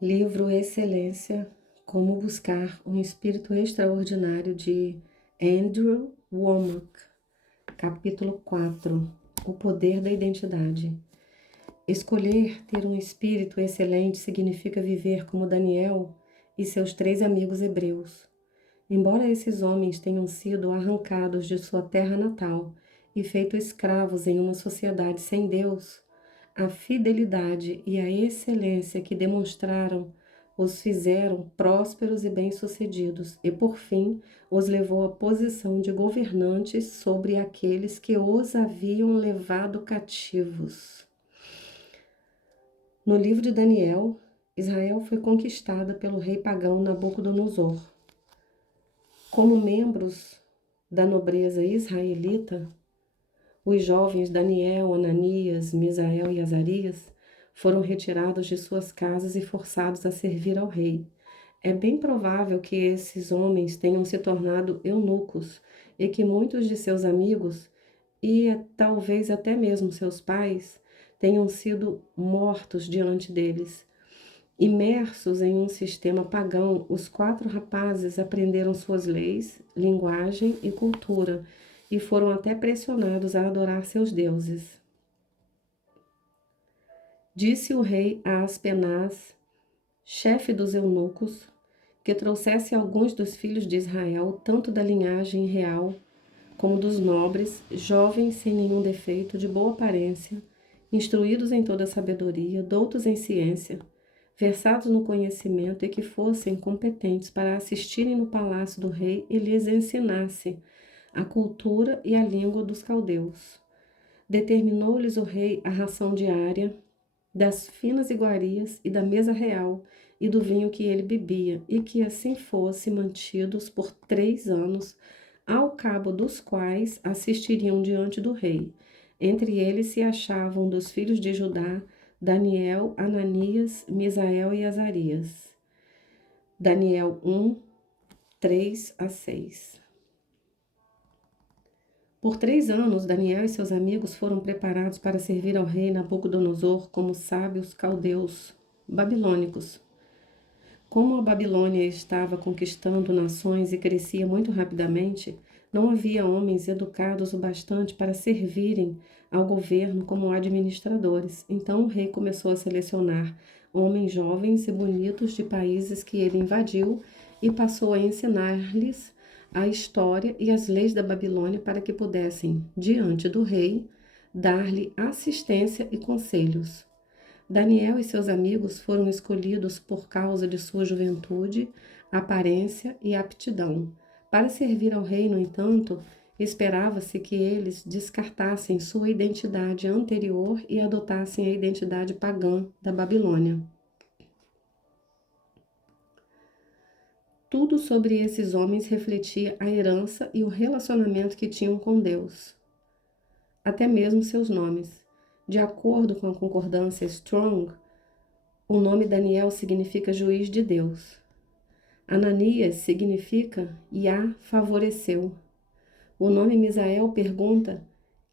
Livro Excelência, Como Buscar um Espírito Extraordinário de Andrew Wommack, capítulo 4, O Poder da Identidade. Escolher ter um espírito excelente significa viver como Daniel e seus 3 amigos hebreus. Embora esses homens tenham sido arrancados de sua terra natal e feitos escravos em uma sociedade sem Deus, a fidelidade e a excelência que demonstraram os fizeram prósperos e bem-sucedidos, e por fim os levou à posição de governantes sobre aqueles que os haviam levado cativos. No livro de Daniel, Israel foi conquistada pelo rei pagão Nabucodonosor. Como membros da nobreza israelita, os jovens Daniel, Ananias, Misael e Azarias foram retirados de suas casas e forçados a servir ao rei. É bem provável que esses homens tenham se tornado eunucos e que muitos de seus amigos e talvez até mesmo seus pais tenham sido mortos diante deles. Imersos em um sistema pagão, os 4 rapazes aprenderam suas leis, linguagem e cultura e foram até pressionados a adorar seus deuses. Disse o rei a Aspenaz, chefe dos eunucos, que trouxesse alguns dos filhos de Israel, tanto da linhagem real como dos nobres, jovens sem nenhum defeito, de boa aparência, instruídos em toda sabedoria, doutos em ciência, versados no conhecimento e que fossem competentes para assistirem no palácio do rei e lhes ensinasse a cultura e a língua dos caldeus. Determinou-lhes o rei a ração diária das finas iguarias e da mesa real e do vinho que ele bebia, e que assim fosse mantidos por 3 anos, ao cabo dos quais assistiriam diante do rei. Entre eles se achavam dos filhos de Judá Daniel, Ananias, Misael e Azarias. Daniel 1, 3 a 6. Por 3 anos, Daniel e seus amigos foram preparados para servir ao rei Nabucodonosor como sábios caldeus babilônicos. Como a Babilônia estava conquistando nações e crescia muito rapidamente, não havia homens educados o bastante para servirem ao governo como administradores. Então o rei começou a selecionar homens jovens e bonitos de países que ele invadiu e passou a ensinar-lhes a história e as leis da Babilônia para que pudessem, diante do rei, dar-lhe assistência e conselhos. Daniel e seus amigos foram escolhidos por causa de sua juventude, aparência e aptidão. Para servir ao rei, no entanto, esperava-se que eles descartassem sua identidade anterior e adotassem a identidade pagã da Babilônia. Tudo sobre esses homens refletia a herança e o relacionamento que tinham com Deus, até mesmo seus nomes. De acordo com a concordância Strong, o nome Daniel significa juiz de Deus. Ananias significa Yah favoreceu. O nome Misael pergunta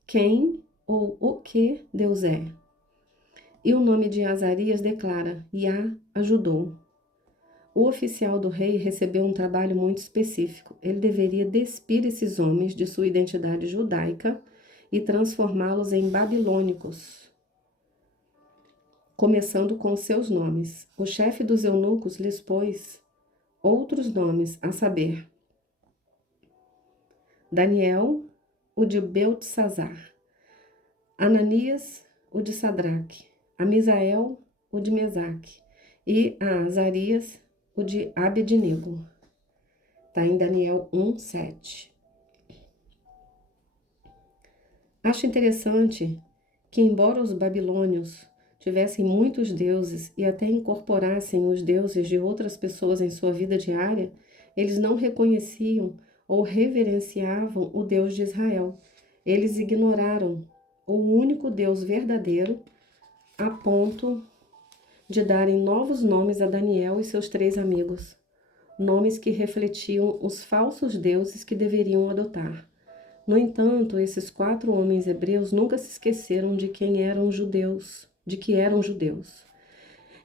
quem ou o que Deus é. E o nome de Azarias declara Yah ajudou. O oficial do rei recebeu um trabalho muito específico. Ele deveria despir esses homens de sua identidade judaica e transformá-los em babilônicos, começando com seus nomes. O chefe dos eunucos lhes pôs outros nomes, a saber, Daniel, o de Beltesazar, Ananias, o de Sadraque, a Misael, o de Mesaque, e a Azarias, o de Abednego. Está em Daniel 1, 7. Acho interessante que, embora os babilônios tivessem muitos deuses e até incorporassem os deuses de outras pessoas em sua vida diária, eles não reconheciam ou reverenciavam o Deus de Israel. Eles ignoraram o único Deus verdadeiro a ponto de darem novos nomes a Daniel e seus 3 amigos, nomes que refletiam os falsos deuses que deveriam adotar. No entanto, esses 4 homens hebreus nunca se esqueceram de que eram judeus.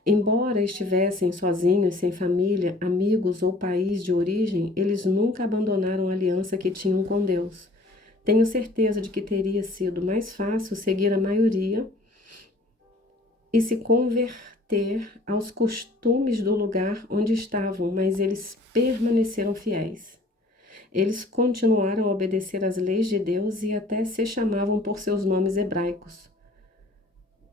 Embora estivessem sozinhos, sem família, amigos ou país de origem, eles nunca abandonaram a aliança que tinham com Deus. Tenho certeza de que teria sido mais fácil seguir a maioria e se converter aos costumes do lugar onde estavam, mas eles permaneceram fiéis. Eles continuaram a obedecer às leis de Deus e até se chamavam por seus nomes hebraicos.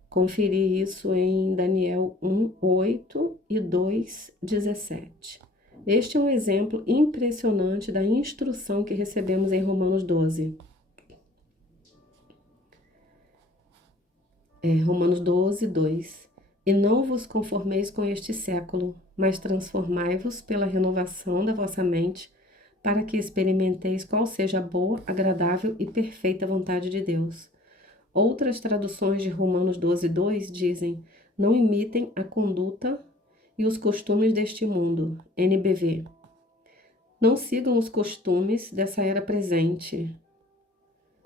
Conferi isso em Daniel 1:8 e 2:17. Este é um exemplo impressionante da instrução que recebemos em Romanos 12. Romanos 12:2. E não vos conformeis com este século, mas transformai-vos pela renovação da vossa mente, para que experimenteis qual seja a boa, agradável e perfeita vontade de Deus. Outras traduções de Romanos 12:2 dizem: não imitem a conduta e os costumes deste mundo. NBV. Não sigam os costumes dessa era presente,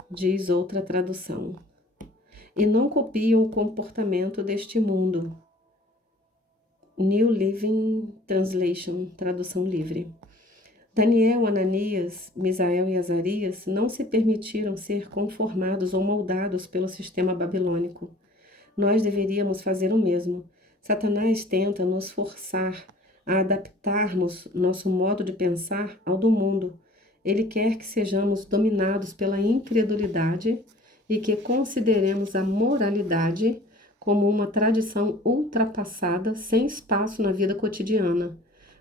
diz outra tradução. E não copiam o comportamento deste mundo. New Living Translation, tradução livre. Daniel, Ananias, Misael e Azarias não se permitiram ser conformados ou moldados pelo sistema babilônico. Nós deveríamos fazer o mesmo. Satanás tenta nos forçar a adaptarmos nosso modo de pensar ao do mundo. Ele quer que sejamos dominados pela incredulidade e que consideremos a moralidade como uma tradição ultrapassada, sem espaço na vida cotidiana.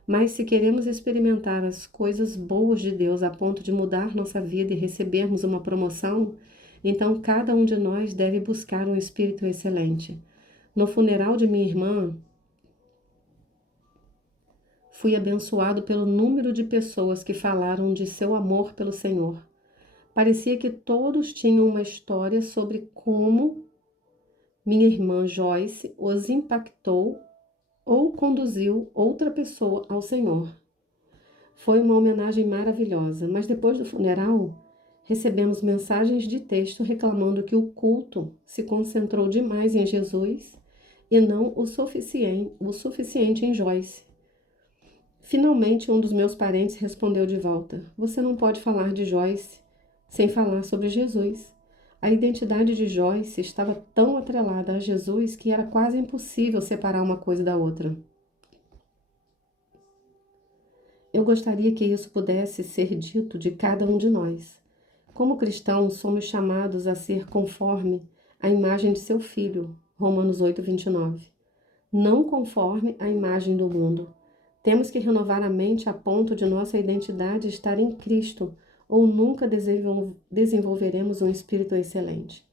Mas se queremos experimentar as coisas boas de Deus a ponto de mudar nossa vida e recebermos uma promoção, então cada um de nós deve buscar um espírito excelente. No funeral de minha irmã, fui abençoado pelo número de pessoas que falaram de seu amor pelo Senhor. Parecia que todos tinham uma história sobre como minha irmã Joyce os impactou ou conduziu outra pessoa ao Senhor. Foi uma homenagem maravilhosa, mas depois do funeral, recebemos mensagens de texto reclamando que o culto se concentrou demais em Jesus e não o suficiente em Joyce. Finalmente, um dos meus parentes respondeu de volta: você não pode falar de Joyce sem falar sobre Jesus. A identidade de Joyce estava tão atrelada a Jesus que era quase impossível separar uma coisa da outra. Eu gostaria que isso pudesse ser dito de cada um de nós. Como cristãos, somos chamados a ser conforme a imagem de seu Filho, Romanos 8:29. Não conforme a imagem do mundo. Temos que renovar a mente a ponto de nossa identidade estar em Cristo, ou nunca desenvolveremos um espírito excelente.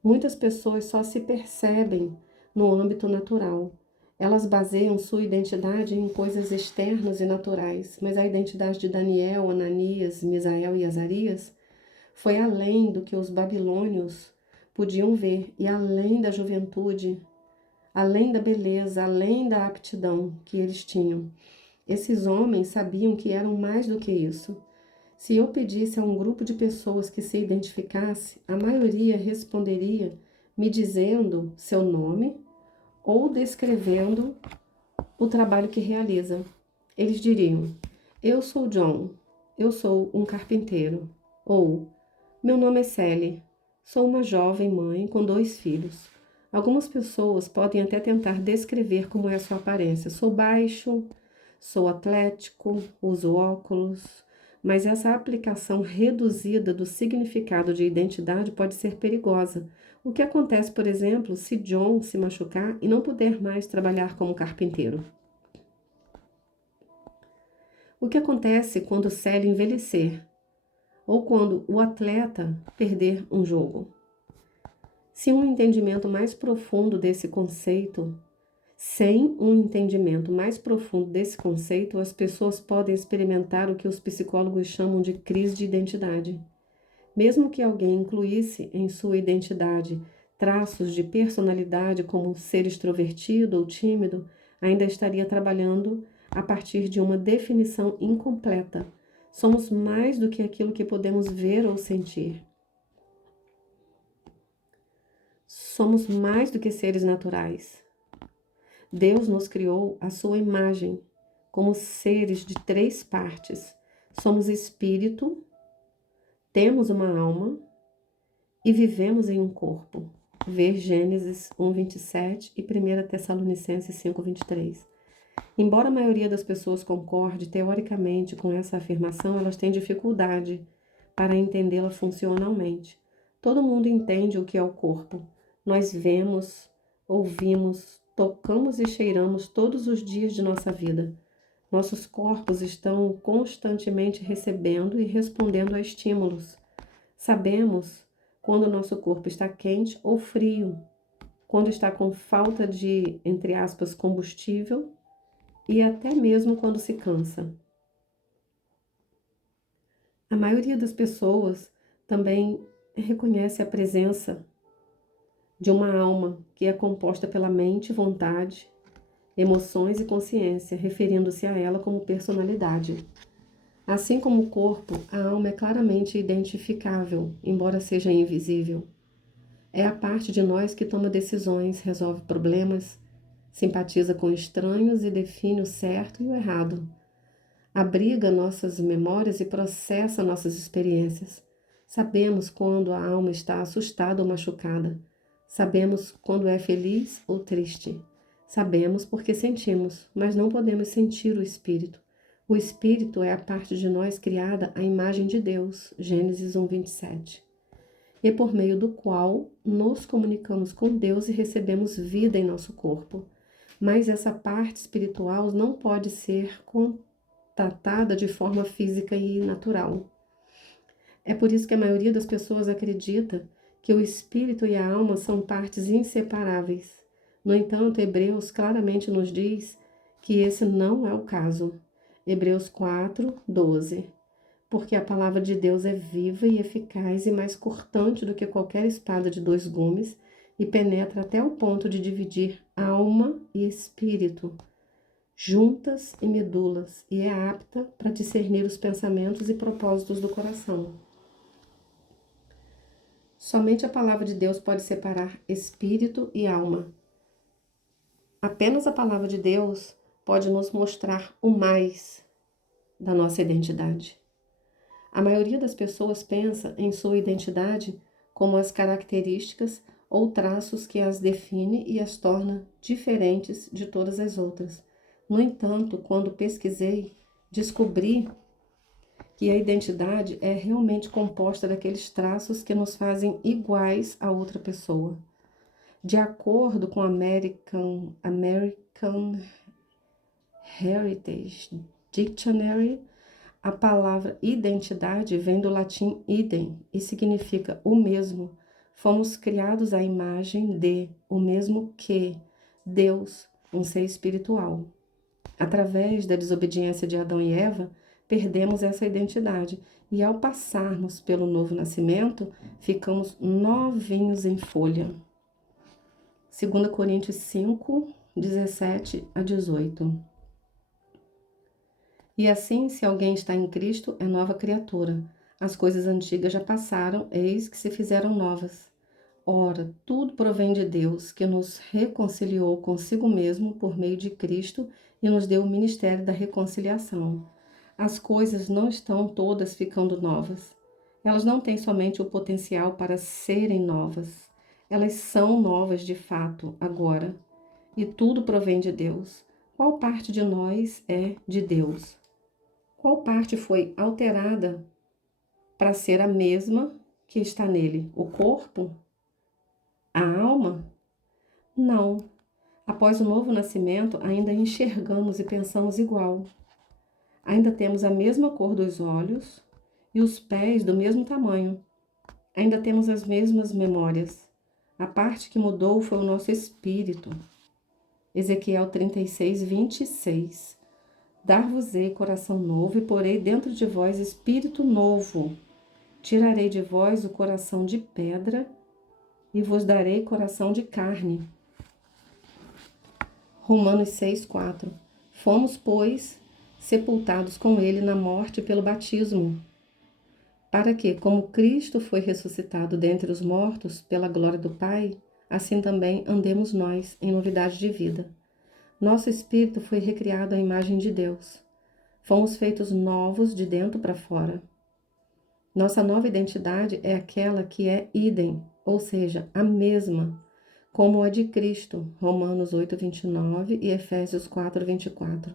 Muitas pessoas só se percebem no âmbito natural. Elas baseiam sua identidade em coisas externas e naturais, mas a identidade de Daniel, Ananias, Misael e Azarias foi além do que os babilônios podiam ver e além da juventude, além da beleza, além da aptidão que eles tinham. Esses homens sabiam que eram mais do que isso. Se eu pedisse a um grupo de pessoas que se identificasse, a maioria responderia me dizendo seu nome ou descrevendo o trabalho que realiza. Eles diriam: eu sou John, eu sou um carpinteiro. Ou, meu nome é Sally, sou uma jovem mãe com 2 filhos. Algumas pessoas podem até tentar descrever como é a sua aparência. Sou baixo, sou atlético, uso óculos, mas essa aplicação reduzida do significado de identidade pode ser perigosa. O que acontece, por exemplo, se John se machucar e não puder mais trabalhar como carpinteiro? O que acontece quando Sally envelhecer? Ou quando o atleta perder um jogo? Sem um entendimento mais profundo desse conceito, as pessoas podem experimentar o que os psicólogos chamam de crise de identidade. Mesmo que alguém incluísse em sua identidade traços de personalidade como ser extrovertido ou tímido, ainda estaria trabalhando a partir de uma definição incompleta. Somos mais do que aquilo que podemos ver ou sentir. Somos mais do que seres naturais. Deus nos criou à sua imagem, como seres de 3 partes. Somos espírito, temos uma alma e vivemos em um corpo. Ver Gênesis 1:27 e 1 Tessalonicenses 5:23. Embora a maioria das pessoas concorde teoricamente com essa afirmação, elas têm dificuldade para entendê-la funcionalmente. Todo mundo entende o que é o corpo. Nós vemos, ouvimos, tocamos e cheiramos todos os dias de nossa vida. Nossos corpos estão constantemente recebendo e respondendo a estímulos. Sabemos quando o nosso corpo está quente ou frio, quando está com falta de, entre aspas, combustível e até mesmo quando se cansa. A maioria das pessoas também reconhece a presença de uma alma que é composta pela mente, vontade, emoções e consciência, referindo-se a ela como personalidade. Assim como o corpo, a alma é claramente identificável, embora seja invisível. É a parte de nós que toma decisões, resolve problemas, simpatiza com estranhos e define o certo e o errado. Abriga nossas memórias e processa nossas experiências. Sabemos quando a alma está assustada ou machucada. Sabemos quando é feliz ou triste. Sabemos porque sentimos, mas não podemos sentir o espírito. O espírito é a parte de nós criada à imagem de Deus, Gênesis 1:27, e por meio do qual nos comunicamos com Deus e recebemos vida em nosso corpo. Mas essa parte espiritual não pode ser contatada de forma física e natural. É por isso que a maioria das pessoas acredita que o espírito e a alma são partes inseparáveis. No entanto, Hebreus claramente nos diz que esse não é o caso. Hebreus 4:12. Porque a palavra de Deus é viva e eficaz e mais cortante do que qualquer espada de 2 gumes e penetra até o ponto de dividir alma e espírito, juntas e medulas, e é apta para discernir os pensamentos e propósitos do coração. Somente a palavra de Deus pode separar espírito e alma. Apenas a palavra de Deus pode nos mostrar o mais da nossa identidade. A maioria das pessoas pensa em sua identidade como as características ou traços que as define e as torna diferentes de todas as outras. No entanto, quando pesquisei, descobri que a identidade é realmente composta daqueles traços que nos fazem iguais a outra pessoa. De acordo com o American Heritage Dictionary, a palavra identidade vem do latim idem e significa o mesmo. Fomos criados à imagem de, o mesmo que, Deus, um ser espiritual. Através da desobediência de Adão e Eva, perdemos essa identidade e ao passarmos pelo novo nascimento, ficamos novinhos em folha. 2 Coríntios 5:17-18. E assim, se alguém está em Cristo, é nova criatura. As coisas antigas já passaram, eis que se fizeram novas. Ora, tudo provém de Deus, que nos reconciliou consigo mesmo por meio de Cristo e nos deu o ministério da reconciliação. As coisas não estão todas ficando novas. Elas não têm somente o potencial para serem novas. Elas são novas de fato, agora. E tudo provém de Deus. Qual parte de nós é de Deus? Qual parte foi alterada para ser a mesma que está nele? O corpo? A alma? Não. Após o novo nascimento, ainda enxergamos e pensamos igual. Ainda temos a mesma cor dos olhos e os pés do mesmo tamanho. Ainda temos as mesmas memórias. A parte que mudou foi o nosso espírito. Ezequiel 36:26. Dar-vos-ei coração novo e porei dentro de vós espírito novo. Tirarei de vós o coração de pedra e vos darei coração de carne. Romanos 6:4. Fomos, pois, sepultados com ele na morte pelo batismo, para que, como Cristo foi ressuscitado dentre os mortos pela glória do Pai, assim também andemos nós em novidade de vida. Nosso espírito foi recriado à imagem de Deus. Fomos feitos novos de dentro para fora. Nossa nova identidade é aquela que é idem, ou seja, a mesma, como a de Cristo, Romanos 8:29 e Efésios 4:24.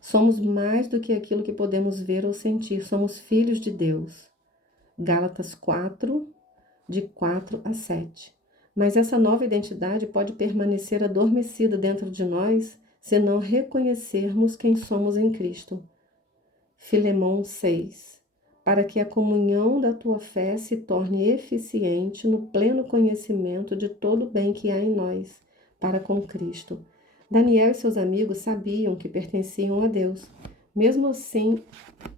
Somos mais do que aquilo que podemos ver ou sentir, somos filhos de Deus. Gálatas 4, de 4 a 7. Mas essa nova identidade pode permanecer adormecida dentro de nós se não reconhecermos quem somos em Cristo. Filemão 6. Para que a comunhão da tua fé se torne eficiente no pleno conhecimento de todo o bem que há em nós, para com Cristo. Daniel e seus amigos sabiam que pertenciam a Deus. Mesmo assim,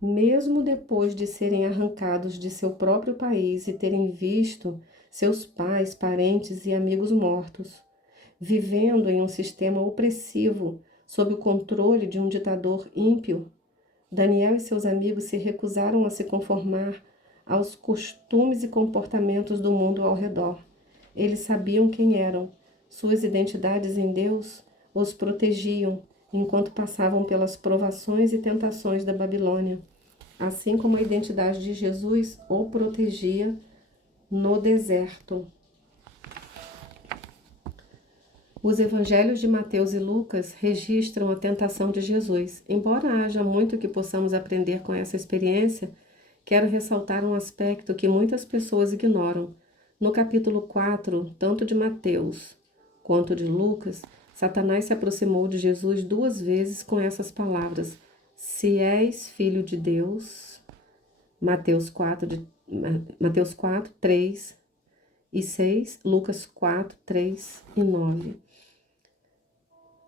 mesmo depois de serem arrancados de seu próprio país e terem visto seus pais, parentes e amigos mortos, vivendo em um sistema opressivo sob o controle de um ditador ímpio, Daniel e seus amigos se recusaram a se conformar aos costumes e comportamentos do mundo ao redor. Eles sabiam quem eram. Suas identidades em Deus os protegiam enquanto passavam pelas provações e tentações da Babilônia, assim como a identidade de Jesus o protegia no deserto. Os evangelhos de Mateus e Lucas registram a tentação de Jesus. Embora haja muito que possamos aprender com essa experiência, quero ressaltar um aspecto que muitas pessoas ignoram. No capítulo 4, tanto de Mateus quanto de Lucas, Satanás se aproximou de Jesus 2 vezes com essas palavras: Se és filho de Deus, Mateus 4, 3 e 6, Lucas 4, 3 e 9.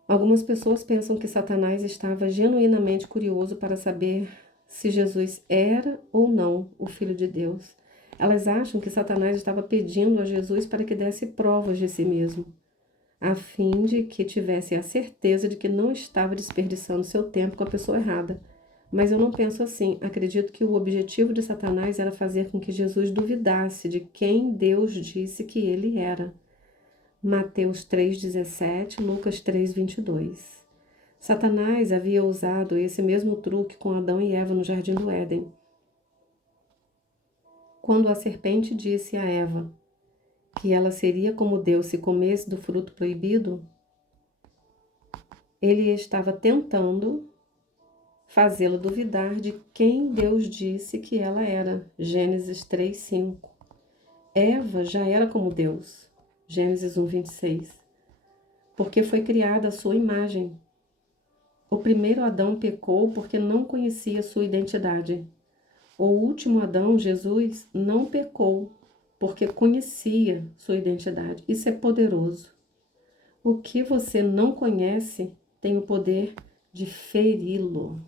Algumas pessoas pensam que Satanás estava genuinamente curioso para saber se Jesus era ou não o Filho de Deus. Elas acham que Satanás estava pedindo a Jesus para que desse provas de si mesmo, a fim de que tivesse a certeza de que não estava desperdiçando seu tempo com a pessoa errada. Mas eu não penso assim. Acredito que o objetivo de Satanás era fazer com que Jesus duvidasse de quem Deus disse que ele era. Mateus 3,17, Lucas 3,22. Satanás havia usado esse mesmo truque com Adão e Eva no Jardim do Éden. Quando a serpente disse a Eva que ela seria como Deus se comesse do fruto proibido, ele estava tentando fazê-la duvidar de quem Deus disse que ela era. Gênesis 3:5. Eva já era como Deus. Gênesis 1:26. Porque foi criada à sua imagem. O primeiro Adão pecou porque não conhecia sua identidade. O último Adão, Jesus, não pecou porque conhecia sua identidade. Isso é poderoso. O que você não conhece tem o poder de feri-lo.